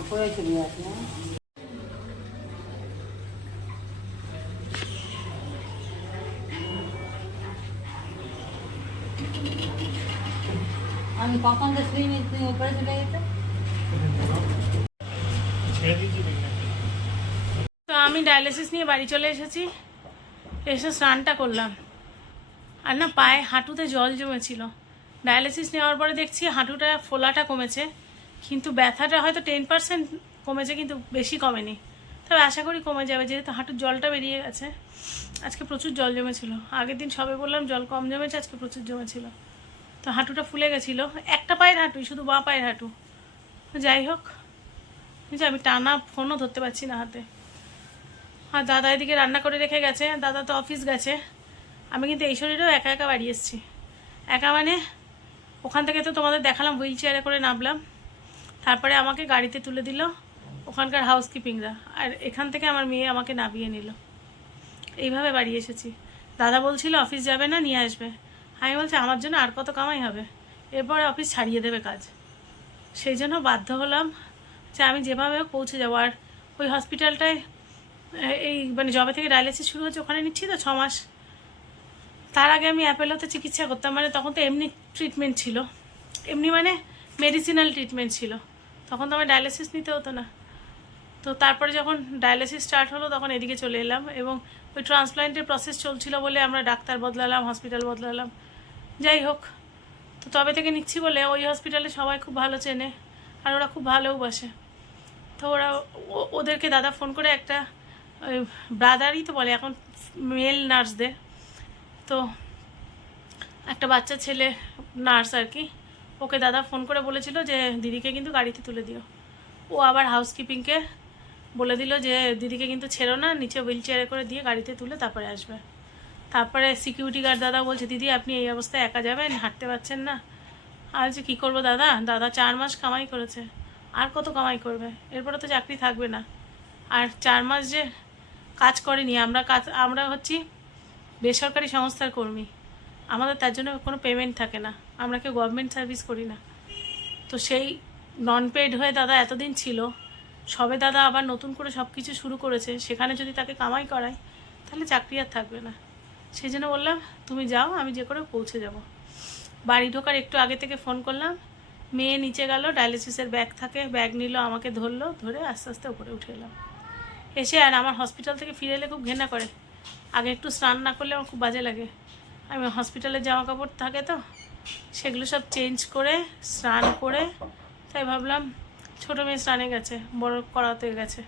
উপরে চলে যাচ্ছে হ্যাঁ আমি কখন তো তুমি উপরে চলে গেছে? তো আমি ডায়ালিসিস নিয়ে বাড়ি চলে এসেছি। এসে স্নানটা করলাম। আর না পায়ে হাঁটুতে জল জমেছিল। ডায়ালিসিস নেওয়ার পরে দেখছি হাঁটুটা, ফোলাটা কমেছে। কিন্তু ব্যথাটা হয়তো টেন পার্সেন্ট কমেছে, কিন্তু বেশি কমেনি। তবে আশা করি কমে যাবে, যেহেতু হাঁটুর জলটা বেরিয়ে গেছে। আজকে প্রচুর জল জমেছিল। আগের দিন সবে বললাম জল কম জমেছে, আজকে প্রচুর জমেছিল। তো হাঁটুটা ফুলে গেছিল। একটা পায়ের হাঁটুই শুধু বা পায়ের হাঁটু। যাই হোক বুঝলি, আমি টানা ফোনও ধরতে পারছি না হাতে। আর দাদা এদিকে রান্না করে রেখে গেছে দাদা তো অফিস গেছে। আমি কিন্তু এই শরীরেও একা একা বাড়ি এসেছি। একা মানে ওখান থেকে তো তোমাদের দেখালাম হুইল চেয়ারে করে নামলাম। তারপরে আমাকে গাড়িতে তুলে দিল ওখানকার হাউসকিপিংরা আর এখান থেকে আমার মেয়ে আমাকে নামিয়ে নিল। এইভাবে বাড়ি এসেছি। দাদা বলছিল অফিস যাবে না নিয়ে আসবে। আমি বলছি, আমার জন্য আর কত কামাই হবে? এরপরে অফিস ছাড়িয়ে দেবে কাজ। সেই জন্য বাধ্য হলাম যে আমি যেভাবে পৌঁছে যাব। আর ওই হসপিটালটায় এই মানে জবে থেকে ডায়ালিসিস শুরু হচ্ছে ওখানে নিচ্ছি তো ছ মাস তার আগে আমি অ্যাপেলোতে চিকিৎসা করতাম মানে তখন তো এমনি ট্রিটমেন্ট ছিল। এমনি মানে মেডিসিনাল ট্রিটমেন্ট ছিল। তখন তো আমার ডায়ালিসিস নিতে হতো না। তো তারপরে যখন ডায়ালিসিস স্টার্ট হলো, তখন এদিকে চলে এলাম এবং ওই ট্রান্সপ্লান্টের প্রসেস চলছিল বলে আমরা ডাক্তার বদলালাম হসপিটাল বদলালাম। যাই হোক, তো তবে থেকে নিচ্ছি বলে ওই হসপিটালে সবাই খুব ভালো চেনে, আর ওরা খুব ভালোও বাসে। তো ওরা ওদেরকে দাদা ফোন করে একটা, ওই ব্রাদারই তো বলে এখন মেল নার্সদের তো একটা বাচ্চা ছেলে নার্স আর কি, ওকে দাদা ফোন করে বলেছিল যে, দিদিকে কিন্তু গাড়িতে তুলে দিও। ও আবার হাউসকিপিংকে বলে দিল যে, দিদিকে কিন্তু ছেড়ো না, নিচে হুইল চেয়ারে করে দিয়ে গাড়িতে তুলে তারপরে আসবে। তারপরে সিকিউরিটি গার্ড দাদা বলছে, দিদি, আপনি এই অবস্থায় একা যাবেন? হাঁটতে পারছেন না। আর যে কী করব দাদা? দাদা চার মাস কামাই করেছে। আর কত কামাই করবে? এরপরে তো চাকরি থাকবে না। আর চার মাস যে কাজ করেনি, আমরা কাজ, আমরা হচ্ছি বেসরকারি সংস্থার কর্মী। আমাদের তার জন্য কোনো পেমেন্ট থাকে না। আমরা কেউ গভর্নমেন্ট সার্ভিস করি না। তো সেই নন পেড হয়ে দাদা এতদিন ছিল, সবে দাদা আবার নতুন করে সব কিছু শুরু করেছে। সেখানে যদি তাকে কামাই করায়, তাহলে চাকরি আর থাকবে না। সেই জন্য বললাম, তুমি যাও, আমি যে করে পৌঁছে যাব। বাড়ি ঢোকার একটু আগে থেকে ফোন করলাম। মেয়ে নিচে গেল ডায়ালিসিসের ব্যাগ থাকে, ব্যাগ নিল, আমাকে ধরলো, ধরে আস্তে আস্তে উপরে উঠে এলাম। এসে আর আমার হসপিটাল থেকে ফিরে এলে খুব ঘেন্না করে। আগে একটু স্নান না করলে আমার খুব বাজে লাগে। আমি হসপিটালের জামা কাপড় থাকে তো, সেগুলো সব চেঞ্জ করে, স্নান করে, তাই ভাবলাম ছোটো মেয়ে স্নানে গেছে, বড় করাতে গেছে।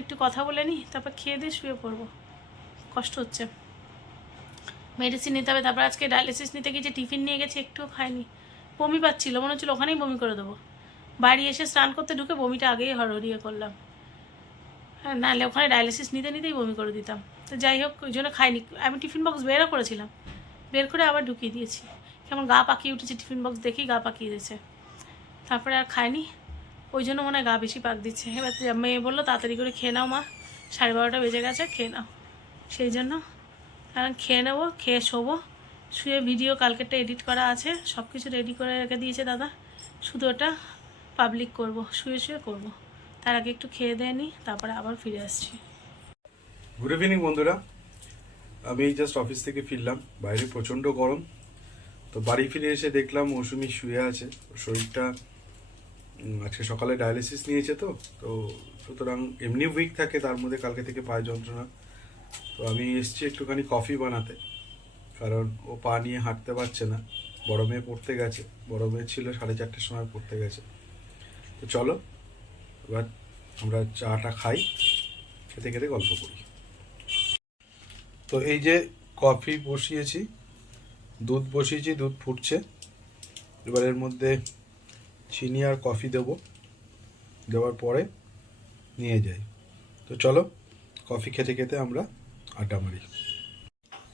একটু কথা বলে নিই, তারপর খেয়ে দিয়ে শুয়ে পড়ব। কষ্ট হচ্ছে। মেডিসিন নিতে হবে, তারপর আজকে ডায়ালিসিস নিতে গিয়ে টিফিন নিয়ে গেছি, একটুও খাইনি। বমি পাচ্ছিল, মনে হচ্ছিল ওখানেই বমি করে দেবো। বাড়ি এসে স্নান করতে ঢুকে বমিটা আগেই হরহরিয়ে করলাম। হ্যাঁ নাহলে ওখানে ডায়ালিসিস নিতে নিতেই বমি করে দিতাম। তো যাই হোক, ওই জন্য খাইনি। আমি টিফিন বক্স বেরও করেছিলাম। বের করে আবার ঢুকিয়ে দিয়েছি। কেমন গা পাকিয়ে উঠেছে টিফিন বক্স দেখেই গা পাকিয়ে দিয়েছে তারপরে আর খাইনি। ওই জন্য মনে হয় গা বেশি পাক দিচ্ছে। এবার মেয়ে বলল, তাড়াতাড়ি করে খেয়ে নাও মা। সাড়ে বারোটা বেজে গেছে, খেয়ে নাও। সেই জন্য কারণ খেয়ে নেব, খেয়ে শোবো। শুয়ে ভিডিও কালকেরটা এডিট করা আছে সব কিছু রেডি করে রেখে দিয়েছে দাদা। শুধু ওটা পাবলিক করব, শুয়ে শুয়ে করব। তার আগে একটু খেয়ে দেয় নি, তারপরে আবার ফিরে আসছি। গুড ইভিনিং বন্ধুরা। আমি এই জাস্ট অফিস থেকে ফিরলাম, বাইরে প্রচণ্ড গরম। তো বাড়ি ফিরে এসে দেখলাম মৌসুমি শুয়ে আছে, শরীরটা আজকে সকালে ডায়ালিসিস নিয়েছে তো তো সুতরাং এমনি উইক থাকে, তার মধ্যে কালকে থেকে পায়ে যন্ত্রণা। তো আমি এসছি একটুখানি কফি বানাতে। কারণ ও পা নিয়ে হাঁটতে পারছে না। বড় মেয়ে পড়তে গেছে। বড় মেয়ে ছিল সাড়ে চারটের সময় পড়তে গেছে। তো চলো, এবার আমরা চাটা খাই, খেতে খেতে গল্প করি। তো এই যে কফি বসিয়েছি, দুধ বসিয়েছি, দুধ ফুটছে। এবার এর মধ্যে চিনি আর কফি দেব। দেওয়ার পরে নিয়ে যাই। তো চলো, কফি খেতে খেতে আমরা আড্ডা মারি।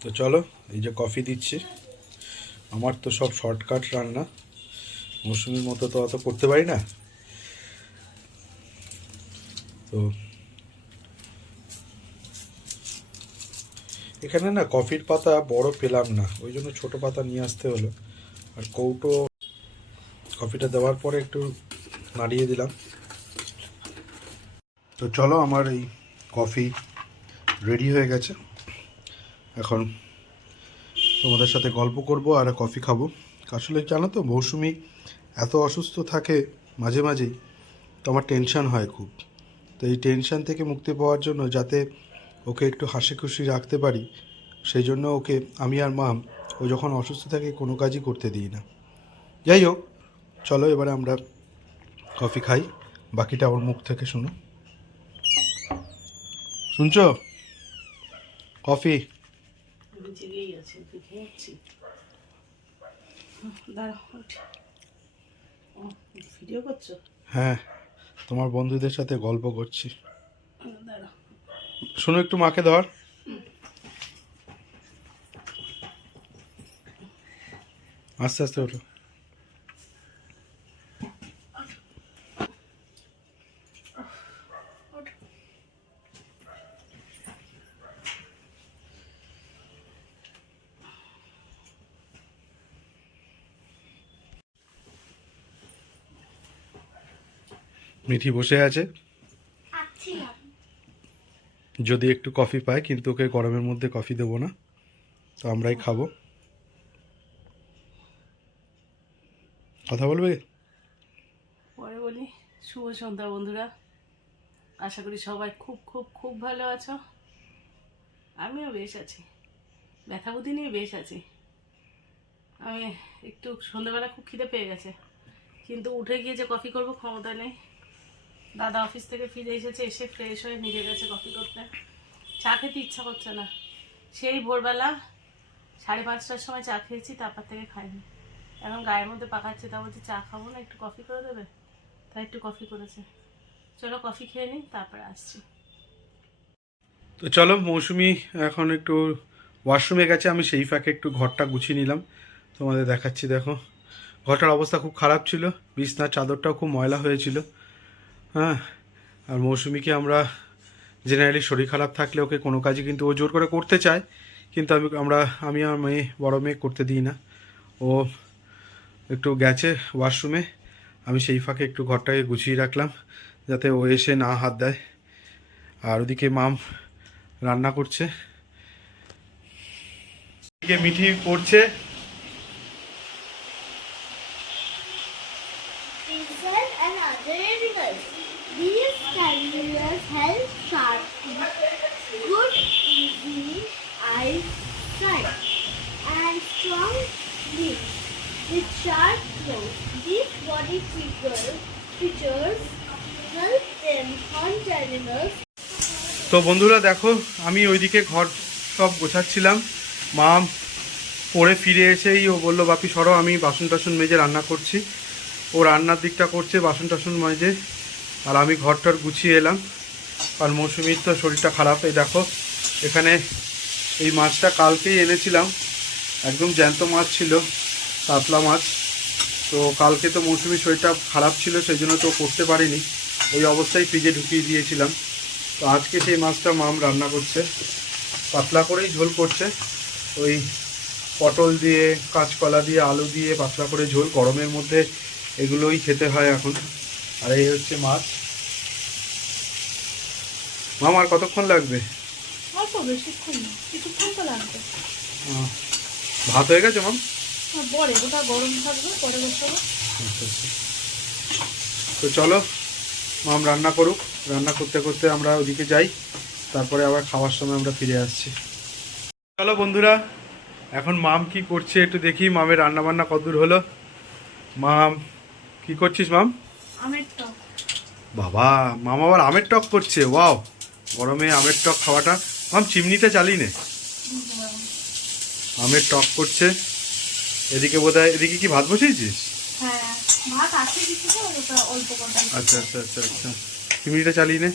তো চলো, এই যে কফি দিচ্ছি। আমার তো সব শর্টকাট রান্না। মৌসুমির মতো তো অত করতে পারি না। তো এখানে না কফির পাতা বড় পেলাম না। ওই জন্য ছোট পাতা নিয়ে আসতে হলো। আর কৌটো কফিটা দেওয়ার পরে একটু নাড়িয়ে দিলাম। তো চলো আমার এই কফি রেডি হয়ে গেছে। এখন তোমাদের সাথে গল্প করব আর কফি খাব। আসলে জানো তো, মৌসুমি এত অসুস্থ থাকে মাঝে মাঝেই, তো আমার টেনশন হয় খুব। তো এই টেনশন থেকে মুক্তি পাওয়ার জন্য যাতে ওকে একটু হাসি খুশি রাখতে পারি, সেই জন্য ওকে আমি আর মাম ও যখন অসুস্থ থাকে কোনো কাজই করতে দিই না। যাই হোক, চলো এবারে আমরা কফি খাই। বাকিটা ওর মুখ থেকে শুনো। শুনছো? কফি? ভিডিও করছ? হ্যাঁ তোমার বন্ধুদের সাথে গল্প করছি। শোনো একটু মাকে ধর। আস্তে আস্তে ওঠো মিঠি বসে আছে। যদি একটু কফি পাই, কিন্তু ওকে গরমের মধ্যে কফি দেবো না। তো আমরাই খাব। কথা বলবে? পরে বলি, শুভ সন্ধ্যা বন্ধুরা। আশা করি সবাই খুব খুব খুব ভালো আছো। আমিও বেশ আছি। ব্যথা বুদ্ধি নিয়ে বেশ আছি। আমি একটু সন্ধ্যাবেলা খুব খিদে পেয়ে গেছে। কিন্তু উঠে গিয়ে যে কফি করব ক্ষমতা নেই। দাদা অফিস থেকে ফিরে এসেছে, এসে ফ্রেশ হয়ে নিজে গেছে কফি করতে। চা খেতে ইচ্ছা করছে না। সেই ভোরবেলা সাড়ে পাঁচটার সময় চা খেয়েছি, তারপর থেকে খাইনি। এখন গায়ের মধ্যে পাকাচ্ছে তা বলছে চা খাব না, একটু কফি করে দেবে? তাই একটু কফি করেছে। চলো কফি খেয়ে নিই, তারপরে আসছি। তো চলো, মৌসুমি এখন একটু ওয়াশরুমে গেছে, আমি সেই ফাঁকে একটু ঘরটা গুছিয়ে নিলাম। তোমাদের দেখাচ্ছি, দেখো। ঘরটার অবস্থা খুব খারাপ ছিল বিছনার চাদরটাও খুব ময়লা হয়েছিল। হ্যাঁ আর মৌসুমিকে আমরা জেনারেলি শরীর খারাপ থাকলে ওকে কোনো কাজই কিন্তু ও জোর করে করতে চায়, কিন্তু আমি, আমরা, আমি আর মেয়ে, বড় মেয়ে করতে দিই না। ও একটু গেছে ওয়াশরুমে আমি সেই ফাঁকে একটু ঘরটাকে গুছিয়ে রাখলাম, যাতে ও এসে না হাত দেয়। আর ওদিকে মাম রান্না করছে। মিঠি পড়ছে strong limbs with sharp claws. These body features help them hunt animals. তো বন্ধুরা দেখো, আমি ওইদিকে ঘর সব গোছাচ্ছিলাম। মা পড়ে ফিরে এসেই ও বলল, বাপি, সরো, আমি বাসন টাসন মেজে রান্না করছি। ও রান্নার দিকটা করছে, বাসন টাসন মেজে। আর আমি ঘরটার গুছিয়ে এলাম। আর মৌসুমির তো শরীরটা খারাপ, এই দেখো। এখানে এই মাছটা কালকেই এনেছিলাম। একদম জ্যান্ত মাছ ছিল কাতলা মাছ। তো কালকে তো মৌসুমি শরীরটা খারাপ ছিল সেই জন্য তো করতে পারিনি। ওই অবস্থায় ফ্রিজে ঢুকিয়ে দিয়েছিলাম। তো আজকে সেই মাছটা মাম রান্না করছে। পাতলা করেই ঝোল করছে। ওই পটল দিয়ে কাঁচকলা দিয়ে আলু দিয়ে পাতলা করে ঝোল। গরমের মধ্যে এগুলোই খেতে হয় এখন। আর এই হচ্ছে মাছ। মাম আর কতক্ষণ লাগবে? অল্প বেশিক্ষণ কিছুক্ষণ তো লাগবে। ভাত হয়ে গেছে মাম পরে ওটা গরম থাকবে পরে বসাবো। আচ্ছা আচ্ছা। তো চলো মাম রান্না করুক। রান্না করতে করতে আমরা ওদিকে যাই তারপরে আবার খাওয়ার সময় আমরা ফিরে আসছি। চলো বন্ধুরা এখন মাম কি করছে একটু দেখি মামের রান্না বান্না কতদূর হলো। মাম কি করছিস মাম আমের টক। বাবা মাম আবার আমের টক করছে ওয়াও গরমে আমের টক খাওয়াটা। মাম চিমনিটা চালিয়ে নে। আমের টক করছে। এদিকে বোধ হয় এদিকে কি ভাত বসিয়েছিস? হ্যাঁ, আচ্ছা আচ্ছা আচ্ছা আচ্ছা। চিমড়িটা চালিয়ে নে।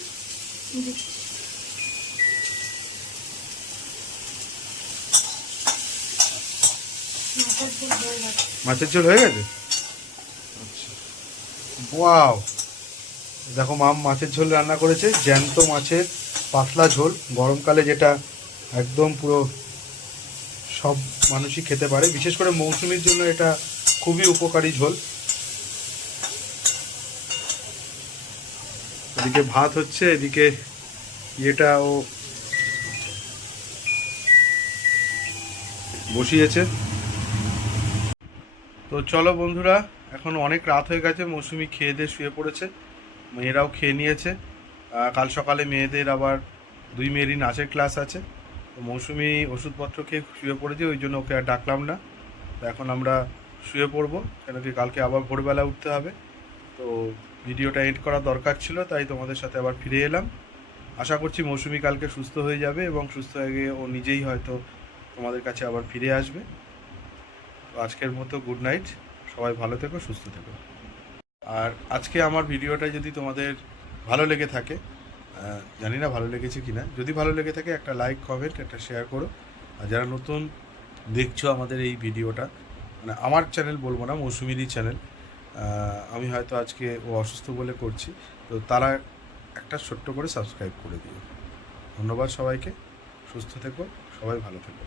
মাছের ঝোল হয়ে গেছে। আচ্ছা। ওয়াও! দেখো মাম মাছের ঝোল রান্না করেছে জ্যান্ত মাছের পাতলা ঝোল গরমকালে যেটা একদম পুরো সব মানুষই খেতে পারে। বিশেষ করে মৌসুমির জন্য এটা খুবই উপকারী ঝোল। এদিকে ভাত হচ্ছে, এদিকে ইয়েটা ও বসিয়েছে। তো চলো বন্ধুরা, এখন অনেক রাত হয়ে গেছে, মৌসুমি খেয়ে দিয়ে শুয়ে পড়েছে। মেয়েরাও খেয়ে নিয়েছে। কাল সকালে মেয়েদের আবার দুই মেয়েরই নাচের ক্লাস আছে। মৌসুমি ওষুধপত্র খেয়ে শুয়ে পড়েছে, ওই জন্য ওকে আর ডাকলাম না। তো এখন আমরা শুয়ে পড়ব, কেন কি কালকে আবার ভোরবেলা উঠতে হবে। তো ভিডিওটা এড করা দরকার ছিল, তাই তোমাদের সাথে আবার ফিরে এলাম। আশা করছি মৌসুমি কালকে সুস্থ হয়ে যাবে এবং সুস্থ হয়ে গিয়ে ও নিজেই হয়তো তোমাদের কাছে আবার ফিরে আসবে। তো আজকের মতো গুড নাইট সবাই ভালো থেকো, সুস্থ থেকো। আর আজকে আমার ভিডিওটা যদি তোমাদের ভালো লেগে থাকে জানি না ভালো লেগেছে কি না যদি ভালো লেগে থাকে, একটা লাইক কমেন্ট একটা শেয়ার করো। আর যারা নতুন দেখছ আমাদের এই ভিডিওটা মানে আমার চ্যানেল বলব না, মৌসুমিরই চ্যানেল আমি হয়তো আজকে ও অসুস্থ বলে করছি, তো তারা একটা ছোট্ট করে সাবস্ক্রাইব করে দিও। ধন্যবাদ সবাইকে, সুস্থ থেকো, সবাই ভালো থেকো।